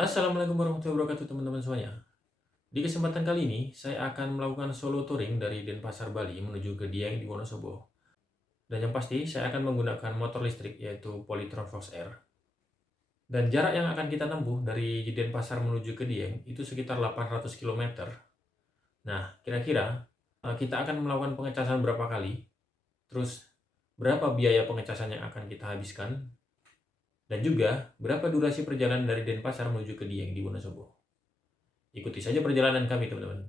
Assalamualaikum warahmatullahi wabarakatuh teman-teman semuanya. Di kesempatan kali ini, saya akan melakukan solo touring dari Denpasar, Bali menuju ke Dieng di Wonosobo. Dan yang pasti, saya akan menggunakan motor listrik yaitu Polytron Fox R. Dan jarak yang akan kita tempuh dari Denpasar menuju ke Dieng itu sekitar 800 km. Nah, kira-kira kita akan melakukan pengecasan berapa kali? Terus, berapa biaya pengecasan yang akan kita habiskan? Dan juga, berapa durasi perjalanan dari Denpasar menuju ke Dieng di Wonosobo? Ikuti saja perjalanan kami, teman-teman.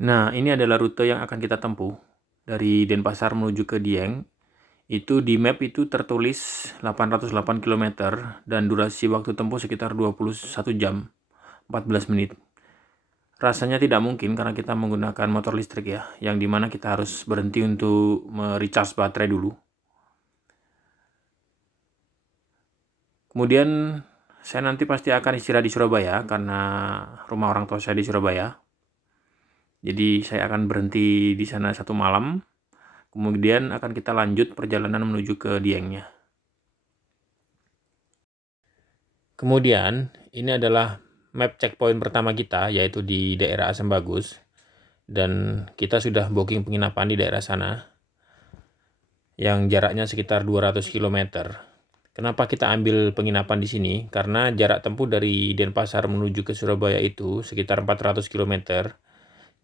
Nah, ini adalah rute yang akan kita tempuh dari Denpasar menuju ke Dieng. Itu di map itu tertulis 808 km dan durasi waktu tempuh sekitar 21 jam 14 menit. Rasanya tidak mungkin karena kita menggunakan motor listrik ya, yang dimana kita harus berhenti untuk me-recharge baterai dulu. Kemudian saya nanti pasti akan istirahat di Surabaya karena rumah orang tua saya di Surabaya. Jadi saya akan berhenti di sana 1 malam. Kemudian akan kita lanjut perjalanan menuju ke Diengnya. Kemudian ini adalah map checkpoint pertama kita, yaitu di daerah Asam Bagus. Dan kita sudah booking penginapan di daerah sana yang jaraknya sekitar 200 km. Kenapa kita ambil penginapan di sini? Karena jarak tempuh dari Denpasar menuju ke Surabaya itu sekitar 400 km.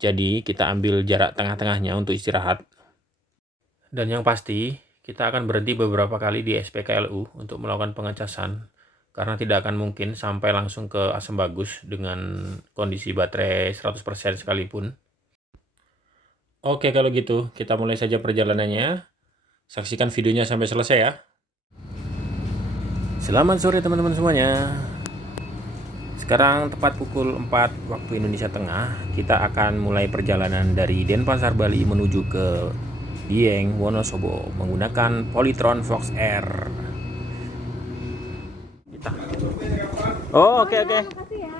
Jadi kita ambil jarak tengah-tengahnya untuk istirahat. Dan yang pasti, kita akan berhenti beberapa kali di SPKLU untuk melakukan pengecasan. Karena tidak akan mungkin sampai langsung ke Asam Bagus dengan kondisi baterai 100% sekalipun. Oke, kalau gitu kita mulai saja perjalanannya. Saksikan videonya sampai selesai ya. Selamat sore teman-teman semuanya. Sekarang tepat pukul 4 waktu Indonesia Tengah, kita akan mulai perjalanan dari Denpasar, Bali menuju ke Dieng, Wonosobo menggunakan Polytron Fox R. Kita. Oh, oke. Makasih ya.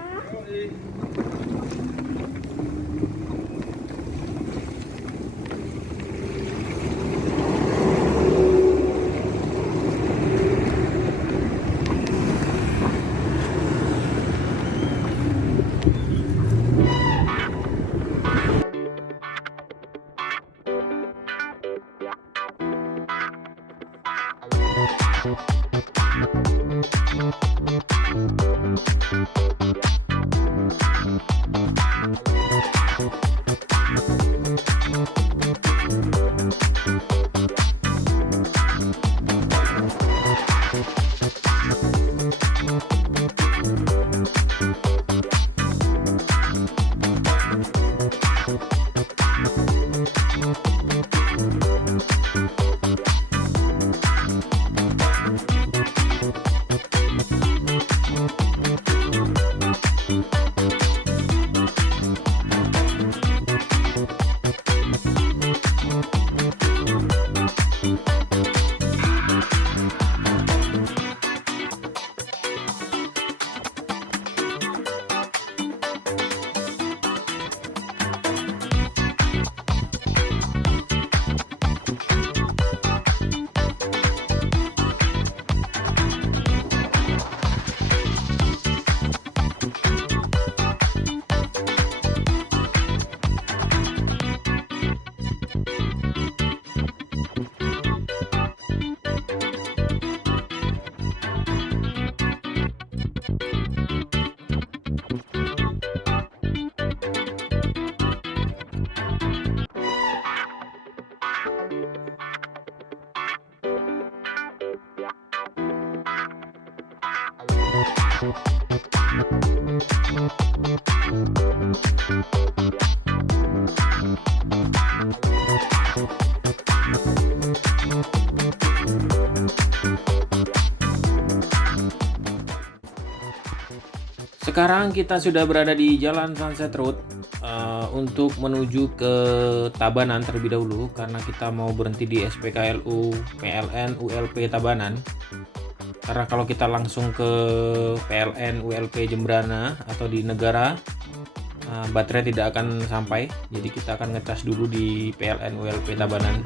Sekarang kita sudah berada di Jalan Sunset Road untuk menuju ke Tabanan terlebih dahulu karena kita mau berhenti di SPKLU PLN ULP Tabanan. Karena kalau kita langsung ke PLN ULP Jembrana atau di Negara, baterai tidak akan sampai. Jadi kita akan ngecas dulu di PLN ULP Tabanan.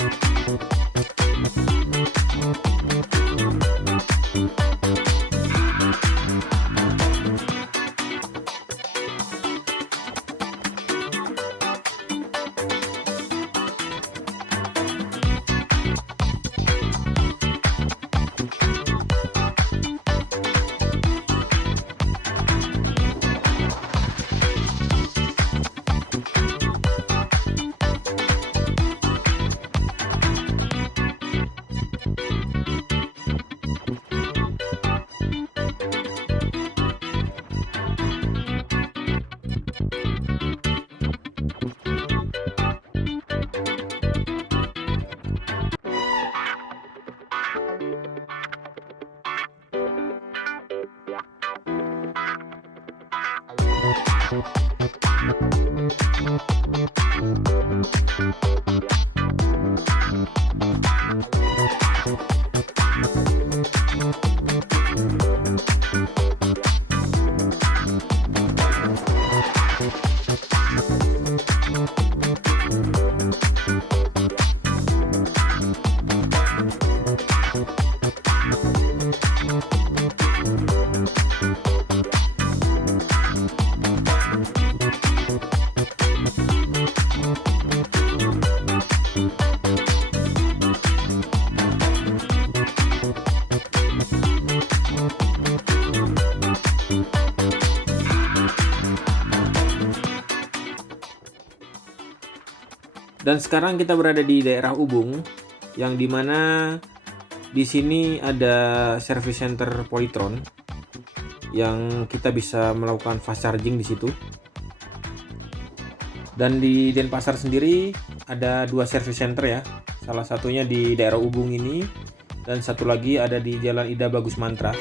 Dan sekarang kita berada di daerah Ubung, yang dimana di sini ada service center Polytron, yang kita bisa melakukan fast charging di situ. Dan di Denpasar sendiri ada 2 service center ya, salah satunya di daerah Ubung ini, dan satu lagi ada di Jalan Ida Bagus Mantra.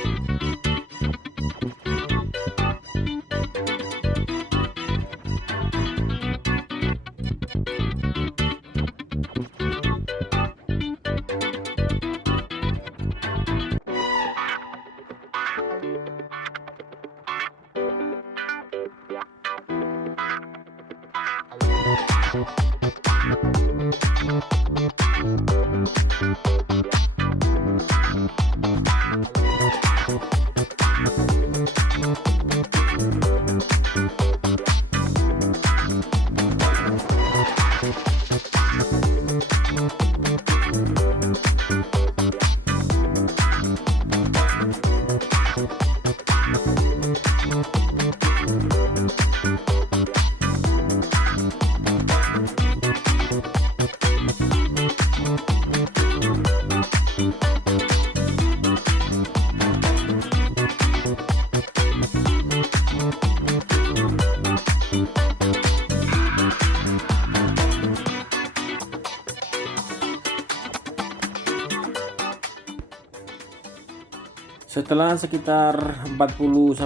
Setelah sekitar 40-50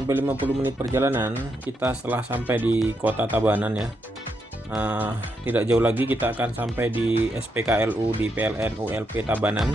menit perjalanan, kita setelah sampai di kota Tabanan ya. Tidak jauh lagi kita akan sampai di SPKLU di PLN ULP Tabanan.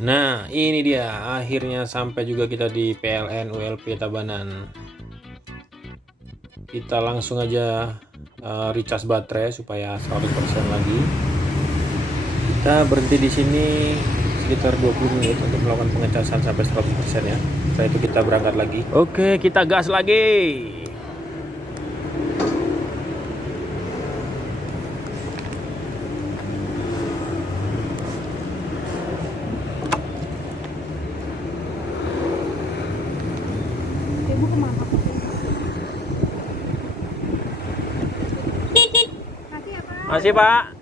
Nah, ini dia akhirnya sampai juga kita di PLN ULP Tabanan. Kita langsung aja recharge baterai supaya 100% lagi. Kita berhenti di sini sekitar 20 menit untuk melakukan pengecasan sampai 100% ya. Setelah itu kita berangkat lagi. Oke, kita gas lagi. Masih Pak.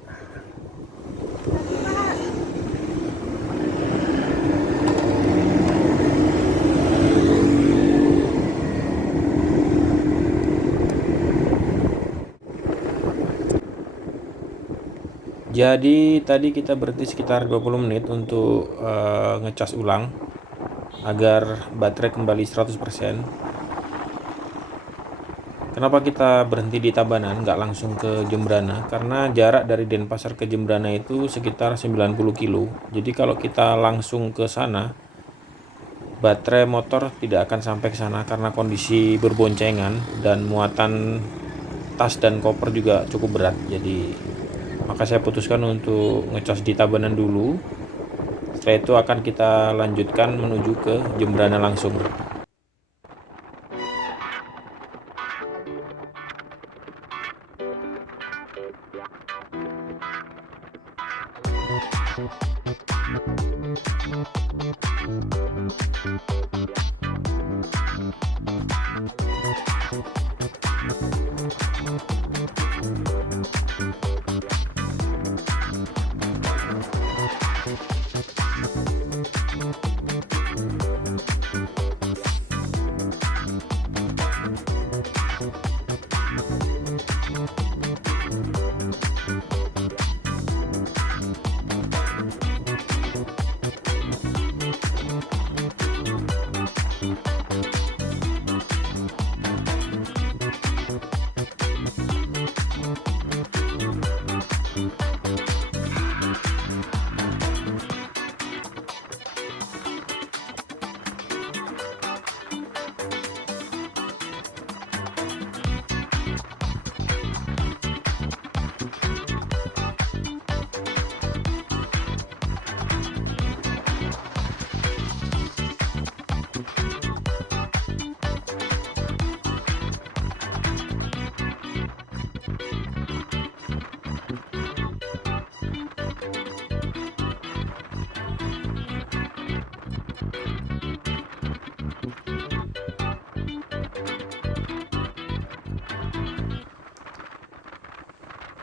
Jadi tadi kita berhenti sekitar 20 menit untuk ngecas ulang agar baterai kembali 100%. Kenapa kita berhenti di Tabanan, nggak langsung ke Jembrana? Karena jarak dari Denpasar ke Jembrana itu sekitar 90 kilo. Jadi kalau kita langsung ke sana, baterai motor tidak akan sampai ke sana karena kondisi berboncengan dan muatan tas dan koper juga cukup berat. Jadi maka saya putuskan untuk ngecas di Tabanan dulu. Setelah itu akan kita lanjutkan menuju ke Jembrana langsung.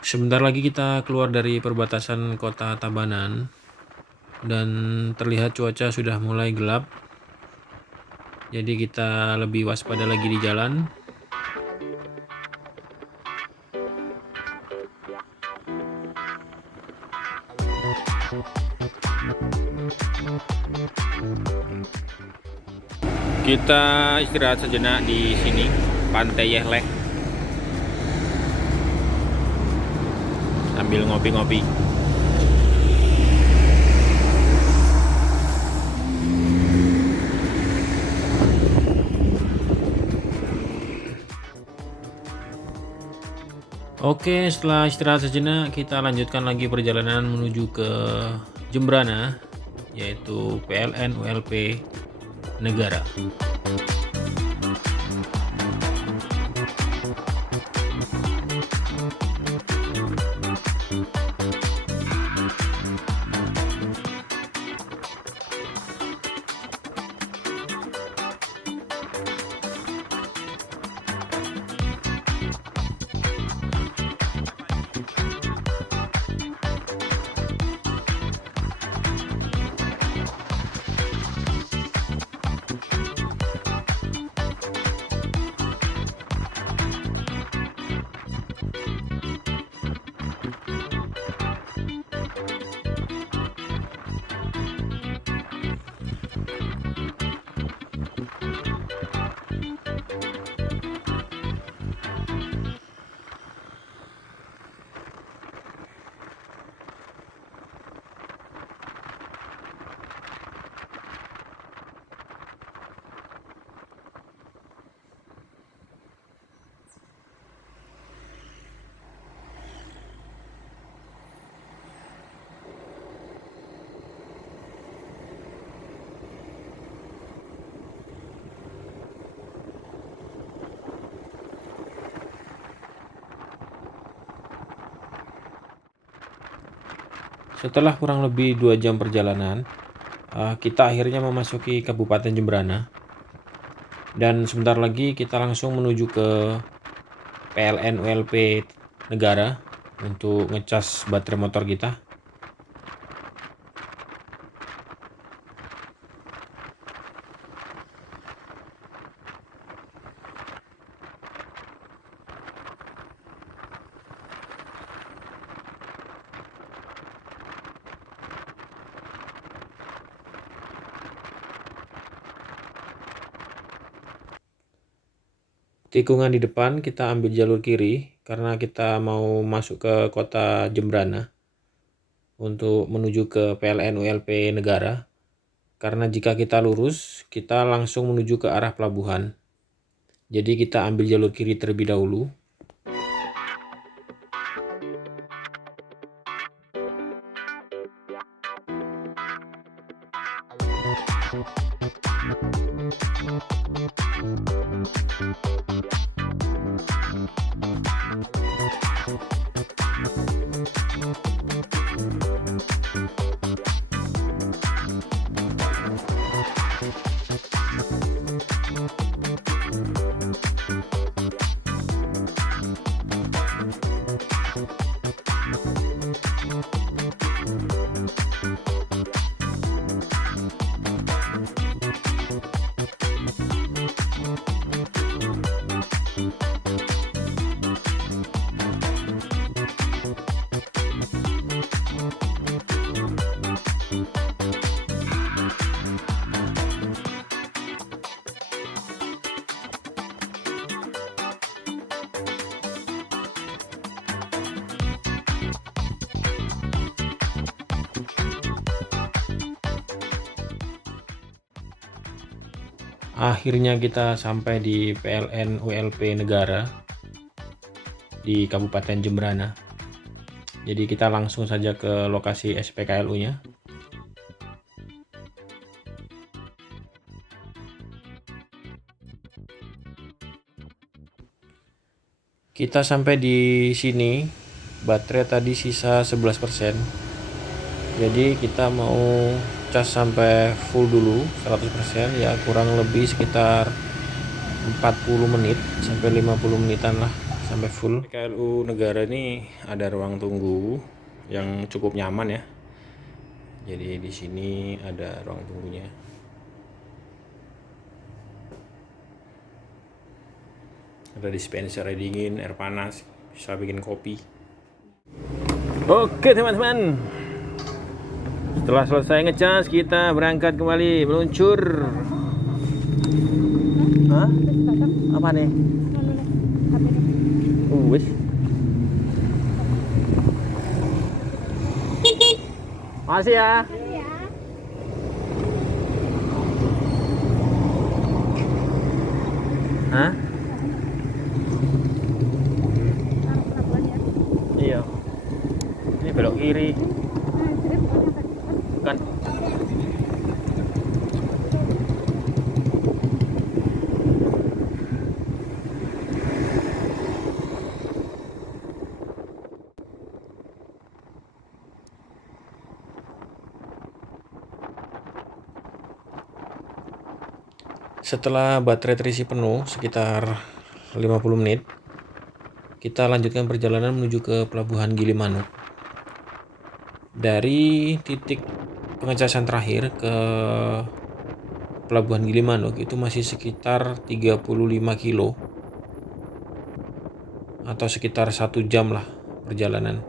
Sebentar lagi kita keluar dari perbatasan kota Tabanan dan terlihat cuaca sudah mulai gelap. Jadi kita lebih waspada lagi di jalan. Kita istirahat sejenak di sini, Pantai Yehlek, sambil ngopi-ngopi. Oke, setelah istirahat sejenak, kita lanjutkan lagi perjalanan menuju ke Jembrana, yaitu PLN ULP Negara. Setelah kurang lebih 2 jam perjalanan, kita akhirnya memasuki Kabupaten Jembrana. Dan sebentar lagi kita langsung menuju ke PLN ULP Negara untuk ngecas baterai motor kita. tikungan di depan kita ambil jalur kiri karena kita mau masuk ke kota Jembrana untuk menuju ke PLN ULP Negara. Karena jika kita lurus, kita langsung menuju ke arah pelabuhan. Jadi kita ambil jalur kiri terlebih dahulu. Akhirnya kita sampai di PLN ULP Negara di Kabupaten Jembrana. Jadi kita langsung saja ke lokasi SPKLU-nya. Kita sampai di sini, baterai tadi sisa 11%. Jadi kita mau cas sampai full dulu 100%, ya kurang lebih sekitar 40 menit sampai 50 menitan lah sampai full. PKLU Negara ini ada ruang tunggu yang cukup nyaman ya. Jadi di sini ada ruang tunggunya. Ada dispenser air dingin, air panas, bisa bikin kopi. Oke teman-teman, setelah selesai ngecas kita berangkat kembali meluncur. Hah? Apa nih? Wis. Makasih ya. Hah? Iya. Ini belok kiri. Kan. Setelah baterai terisi penuh sekitar 50 menit, kita lanjutkan perjalanan menuju ke Pelabuhan Gilimanuk. Dari titik pengecasan terakhir ke Pelabuhan Gilimanuk itu masih sekitar 35 kilo atau sekitar 1 jam lah perjalanan.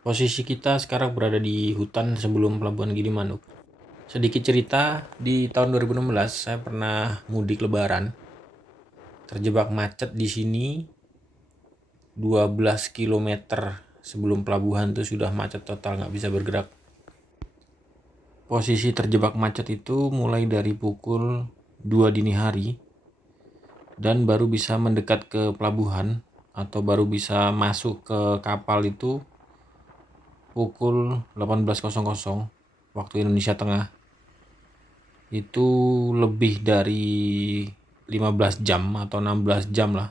Posisi kita sekarang berada di hutan sebelum Pelabuhan Gilimanuk. Sedikit cerita, di tahun 2016 saya pernah mudik lebaran. Terjebak macet di sini 12 km sebelum pelabuhan tuh sudah macet total, nggak bisa bergerak. Posisi terjebak macet itu mulai dari pukul 2 dini hari dan baru bisa mendekat ke pelabuhan atau baru bisa masuk ke kapal itu pukul 18.00 waktu Indonesia Tengah. Itu lebih dari 15 jam atau 16 jam lah.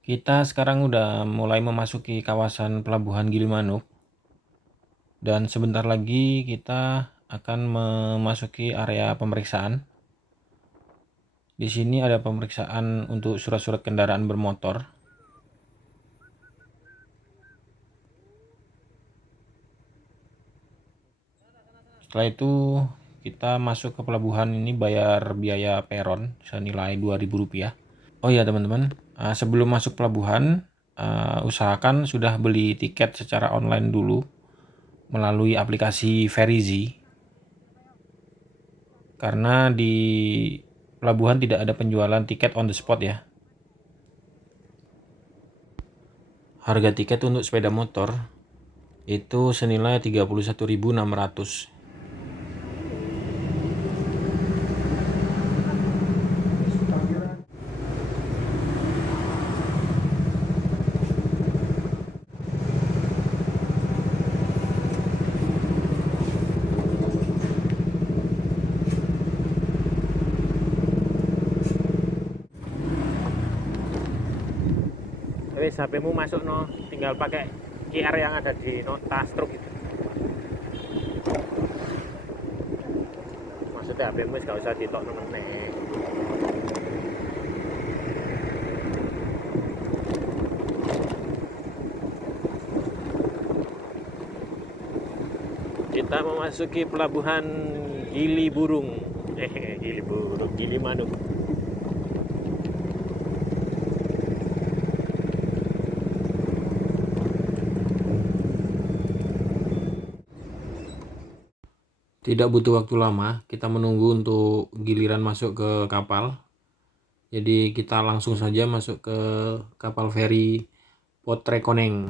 Kita sekarang udah mulai memasuki kawasan Pelabuhan Gilimanuk dan sebentar lagi kita akan memasuki area pemeriksaan. Di sini ada pemeriksaan untuk surat-surat kendaraan bermotor. Setelah itu kita masuk ke pelabuhan ini bayar biaya peron senilai Rp2.000. Oh iya teman-teman, sebelum masuk pelabuhan, usahakan sudah beli tiket secara online dulu melalui aplikasi Verizi. Karena di pelabuhan tidak ada penjualan tiket on the spot ya. Harga tiket untuk sepeda motor itu senilai 31.600. Wes HP-mu masuk no, tinggal pakai QR yang ada di tas truk itu. Maksudnya HP-mu gak usah ditok meneh. Kita memasuki pelabuhan Gili Burung. Gili Burung, Gilimanuk. Tidak butuh waktu lama, kita menunggu untuk giliran masuk ke kapal. Jadi kita langsung saja masuk ke kapal feri Potrekoneng.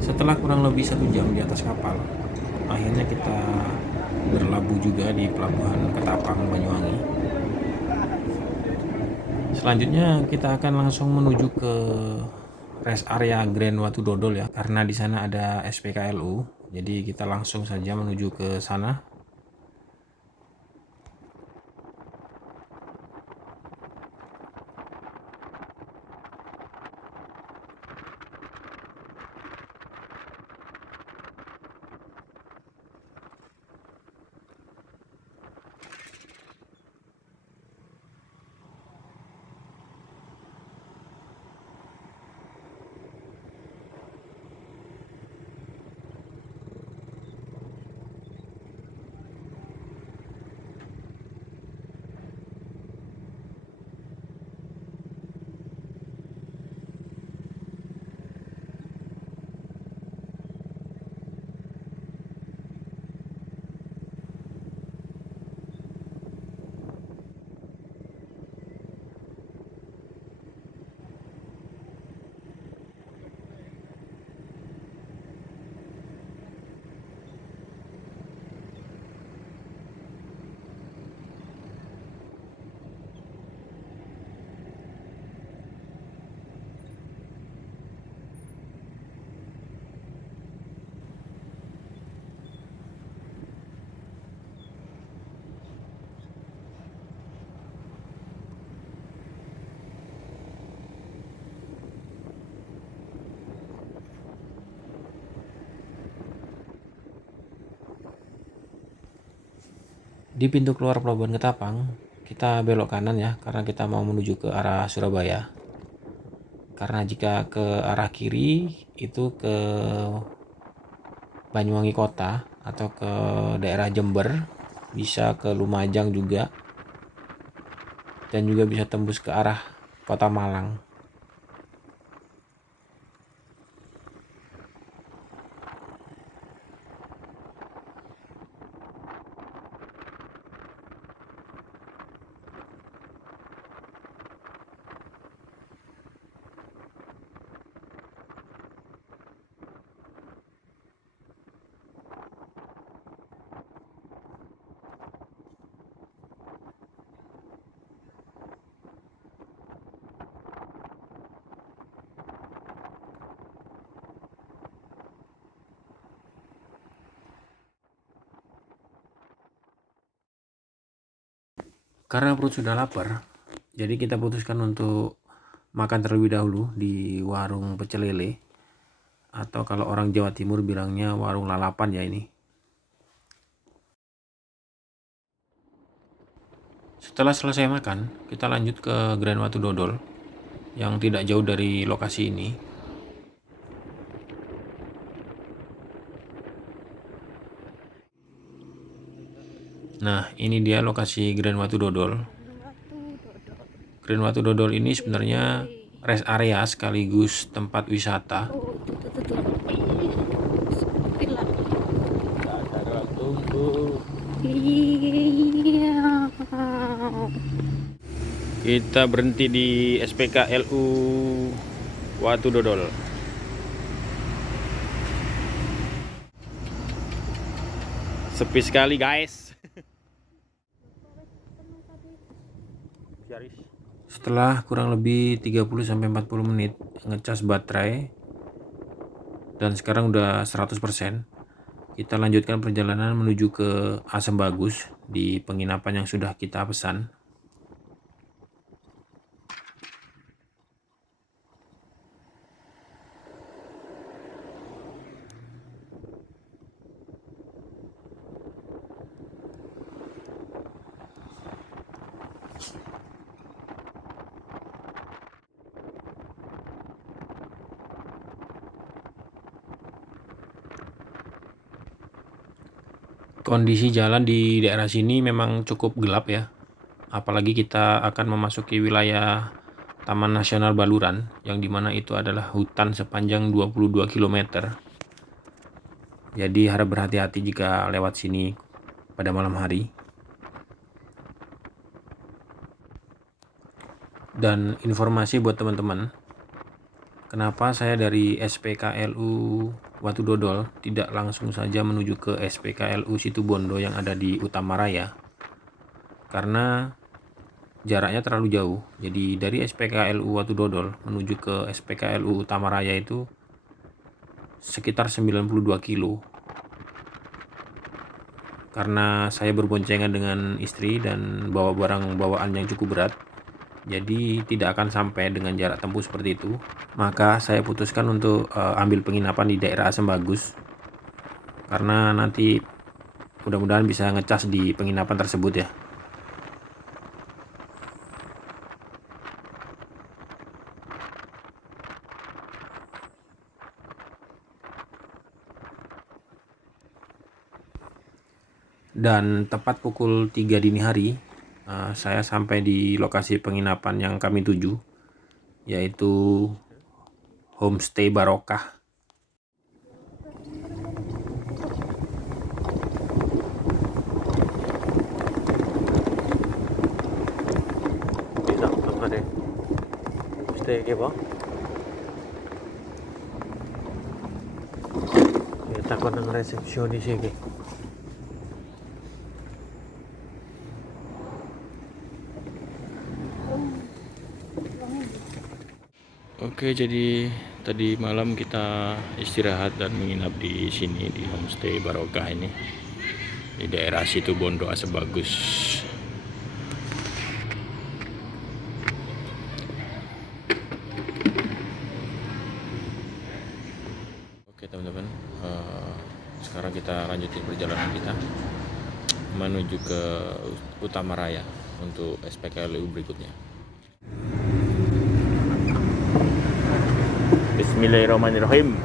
Setelah kurang lebih 1 jam di atas kapal, akhirnya kita berlabuh juga di pelabuhan Ketapang, Banyuwangi. Selanjutnya kita akan langsung menuju ke rest area Grand Watu Dodol ya, karena di sana ada SPKLU. Jadi kita langsung saja menuju ke sana. Di pintu keluar Pelabuhan Ketapang, kita belok kanan ya, karena kita mau menuju ke arah Surabaya. Karena jika ke arah kiri itu ke Banyuwangi Kota atau ke daerah Jember, bisa ke Lumajang juga, dan juga bisa tembus ke arah Kota Malang. Karena perut sudah lapar, jadi kita putuskan untuk makan terlebih dahulu di warung pecel lele, atau kalau orang Jawa Timur bilangnya warung lalapan ya ini. Setelah selesai makan, kita lanjut ke Grand Watu Dodol yang tidak jauh dari lokasi ini. Nah, ini dia lokasi Grand Watu Dodol. Grand Watu Dodol ini sebenarnya rest area sekaligus tempat wisata. Kita berhenti di SPKLU Watu Dodol. Sepi sekali guys. Setelah kurang lebih 30-40 menit ngecas baterai dan sekarang udah 100%, kita lanjutkan perjalanan menuju ke Asam Bagus di penginapan yang sudah kita pesan. Kondisi jalan di daerah sini memang cukup gelap ya. Apalagi kita akan memasuki wilayah Taman Nasional Baluran, yang dimana itu adalah hutan sepanjang 22 km. Jadi harap berhati-hati jika lewat sini pada malam hari. Dan informasi buat teman-teman, kenapa saya dari SPKLU Watu Dodol tidak langsung saja menuju ke SPKLU Situbondo yang ada di Utama Raya? Karena jaraknya terlalu jauh. Jadi dari SPKLU Watu Dodol menuju ke SPKLU Utama Raya itu sekitar 92 kilo. Karena saya berboncengan dengan istri dan bawa barang bawaan yang cukup berat, jadi tidak akan sampai dengan jarak tempuh seperti itu. Maka saya putuskan untuk ambil penginapan di daerah Asam Bagus, karena nanti mudah-mudahan bisa ngecas di penginapan tersebut ya. Dan tepat pukul 3 dini hari, saya sampai di lokasi penginapan yang kami tuju, yaitu Homestay Barokah. Bisa sama deh. Homestay ke bang? Kita takut nang resepsionis ini. Oke, jadi tadi malam kita istirahat dan menginap di sini di Homestay Barokah ini di daerah Situbondo Asam Bagus. Oke teman-teman, sekarang kita lanjutin perjalanan kita menuju ke Utama Raya untuk SPKLU berikutnya. Bismillahirrahmanirrahim.